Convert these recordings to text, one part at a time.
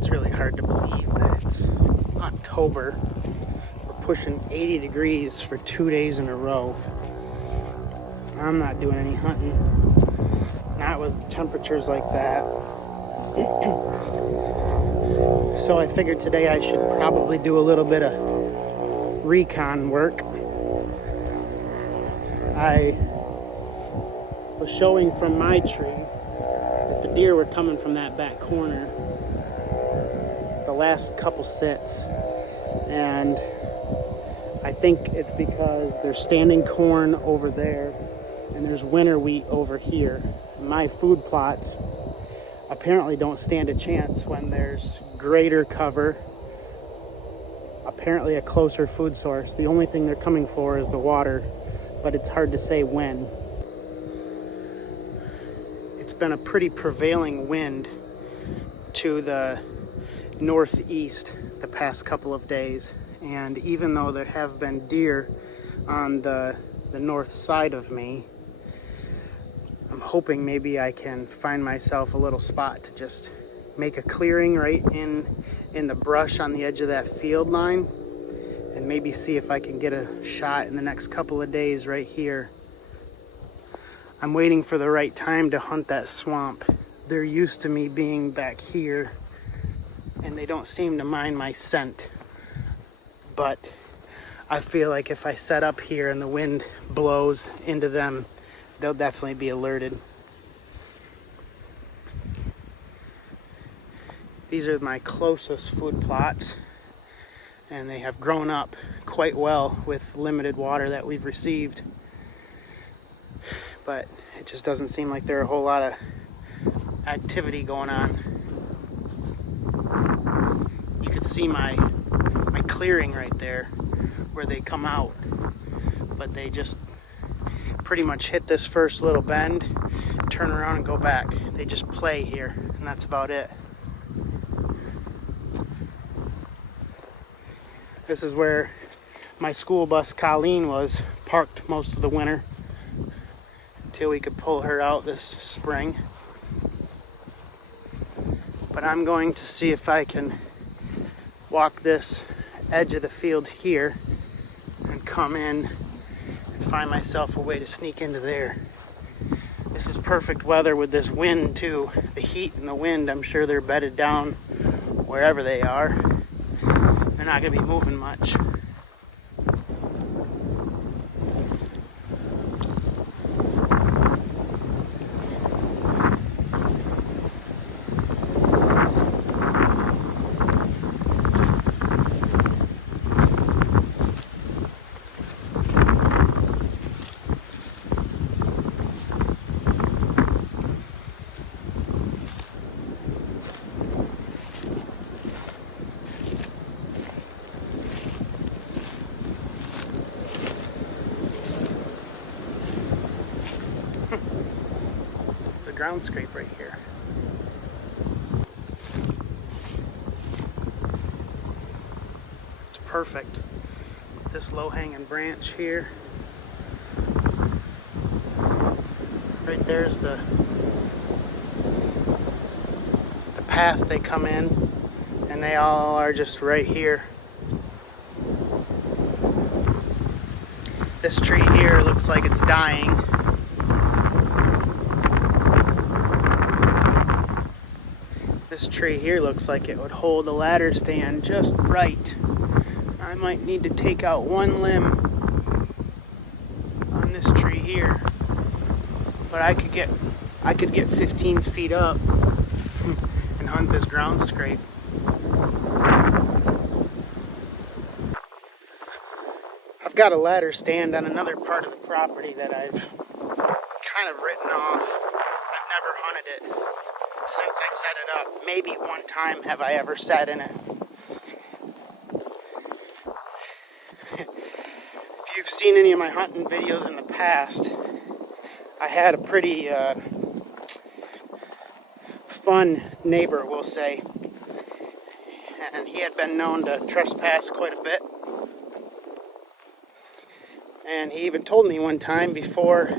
It's really hard to believe that it's October. We're pushing 80 degrees for 2 days in a row. I'm not doing any hunting. Not with temperatures like that. So I figured today I should probably do a little bit of recon work. I was showing from my tree that the deer were coming from that back corner the last couple sits, and I think it's because there's standing corn over there and there's winter wheat over here. My food plots apparently don't stand a chance when there's greater cover, apparently a closer food source. The only thing they're coming for is the water, but it's hard to say when. It's been a pretty prevailing wind to the northeast the past couple of days, and even though there have been deer on the north side of me, I'm hoping maybe I can find myself a little spot to just make a clearing right in the brush on the edge of that field line, and maybe see if I can get a shot in the next couple of days right here. I'm waiting for the right time to hunt that swamp. They're used to me being back here, and they don't seem to mind my scent. But I feel like if I set up here and the wind blows into them, they'll definitely be alerted. These are my closest food plots, and they have grown up quite well with limited water that we've received. But it just doesn't seem like there are a whole lot of activity going on. You could see my clearing right there where they come out, but they just pretty much hit this first little bend, turn around and go back. They just play here, and that's about it. This is where my school bus Colleen was parked most of the winter until we could pull her out this spring. But I'm going to see if I can walk this edge of the field here and come in and find myself a way to sneak into there. This is perfect weather with this wind too. The heat and the wind, I'm sure they're bedded down wherever they are. They're not going to be moving much. Ground scrape right here. It's perfect. This low-hanging branch here. Right there's the path they come in, and they all are just right here. This tree here looks like it's dying. This tree here looks like it would hold a ladder stand just right. I might need to take out one limb on this tree here, but I could get 15 feet up and hunt this ground scrape. I've got a ladder stand on another part of the property that I've kind of written off. I've never hunted it since I set it up. Maybe one time have I ever sat in it. If you've seen any of my hunting videos in the past, I had a pretty fun neighbor, we'll say, and he had been known to trespass quite a bit. And he even told me one time, before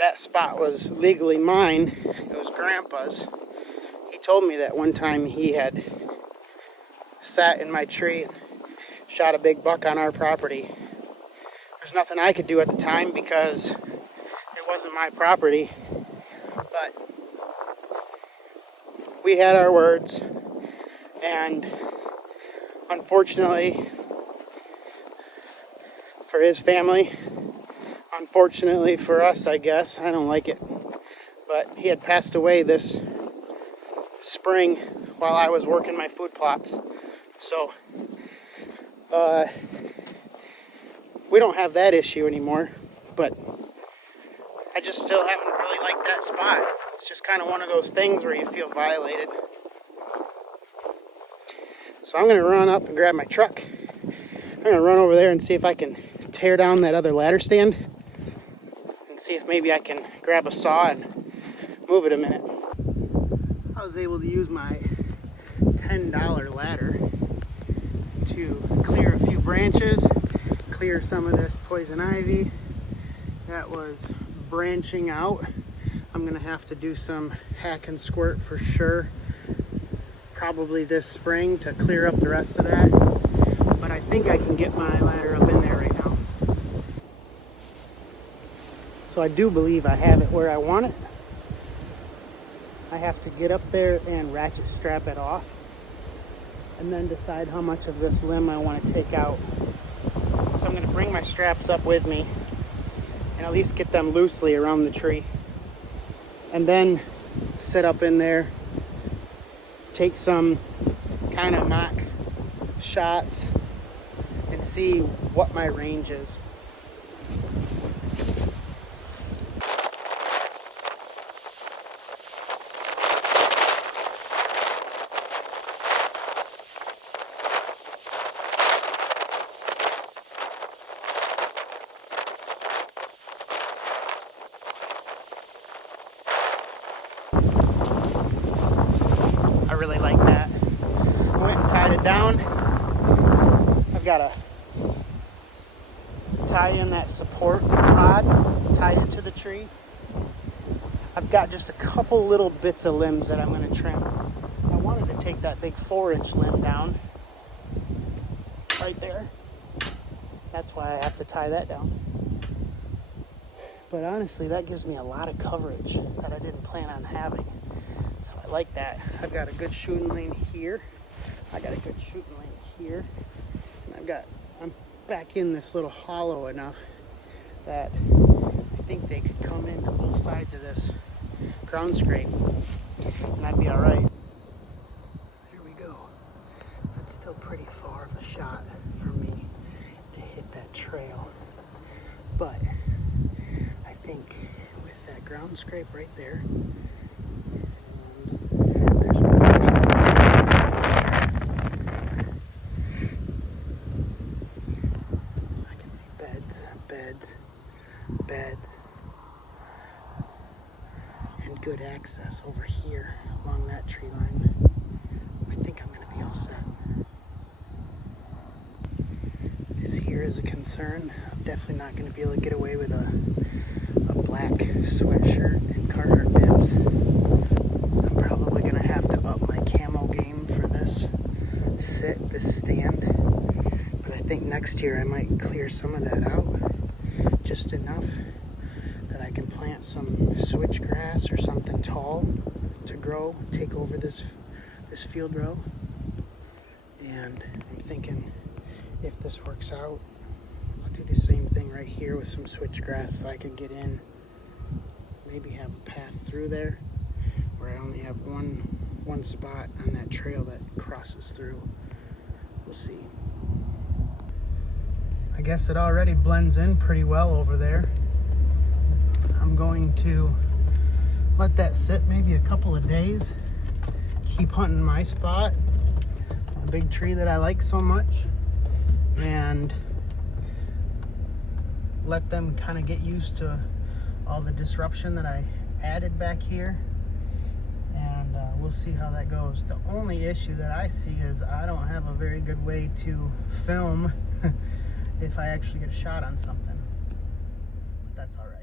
that spot was legally mine, it was Grandpa's, he told me that one time he had sat in my tree and shot a big buck on our property. There's nothing I could do at the time because it wasn't my property, but we had our words, and unfortunately for his family, unfortunately for us, I guess, I don't like it, but he had passed away this spring while I was working my food plots. So we don't have that issue anymore, but I just still haven't really liked that spot. It's just kind of one of those things where you feel violated. So I'm going to run up and grab my truck. I'm going to run over there and see if I can tear down that other ladder stand and see if maybe I can grab a saw and move it a minute. I was able to use my $10 ladder to clear a few branches, clear some of this poison ivy that was branching out. I'm gonna have to do some hack and squirt for sure, probably this spring, to clear up the rest of that, but I think I can get my ladder up in there right now. So I do believe I have it where I want it. I have to get up there and ratchet strap it off and then decide how much of this limb I want to take out. So I'm going to bring my straps up with me and at least get them loosely around the tree, and then sit up in there, take some kind of mock shots and see what my range is. I really like that. I went and tied it down. I've got to tie in that support rod, tie it to the tree. I've got just a couple little bits of limbs that I'm going to trim. I wanted to take that big 4-inch limb down right there. That's why I have to tie that down. But honestly, that gives me a lot of coverage that I didn't plan on having. So I like that. I've got a good shooting lane here. I got a good shooting lane here. And I'm back in this little hollow enough that I think they could come into both sides of this ground scrape and I'd be all right. There we go. That's still pretty far of a shot for me to hit that trail. But I think with that ground scrape right there, there's a bunch of I can see beds, and good access over here along that tree line. I think I'm going to be all set. This here is a concern. I'm definitely not going to be able to get away with a black sweatshirt and Carhartt bibs. I'm probably going to have to up my camo game for this stand. But I think next year I might clear some of that out, just enough that I can plant some switchgrass or something tall to grow, take over this field row. And I'm thinking, if this works out, I'll do the same thing right here with some switchgrass so I can get in, maybe have a path through there where I only have one spot on that trail that crosses through. We'll see. I guess it already blends in pretty well over there. I'm going to let that sit maybe a couple of days, keep hunting my spot, a big tree that I like so much, and let them kind of get used to all the disruption that I added back here, and we'll see how that goes. The only issue that I see is I don't have a very good way to film if I actually get a shot on something. But that's all right.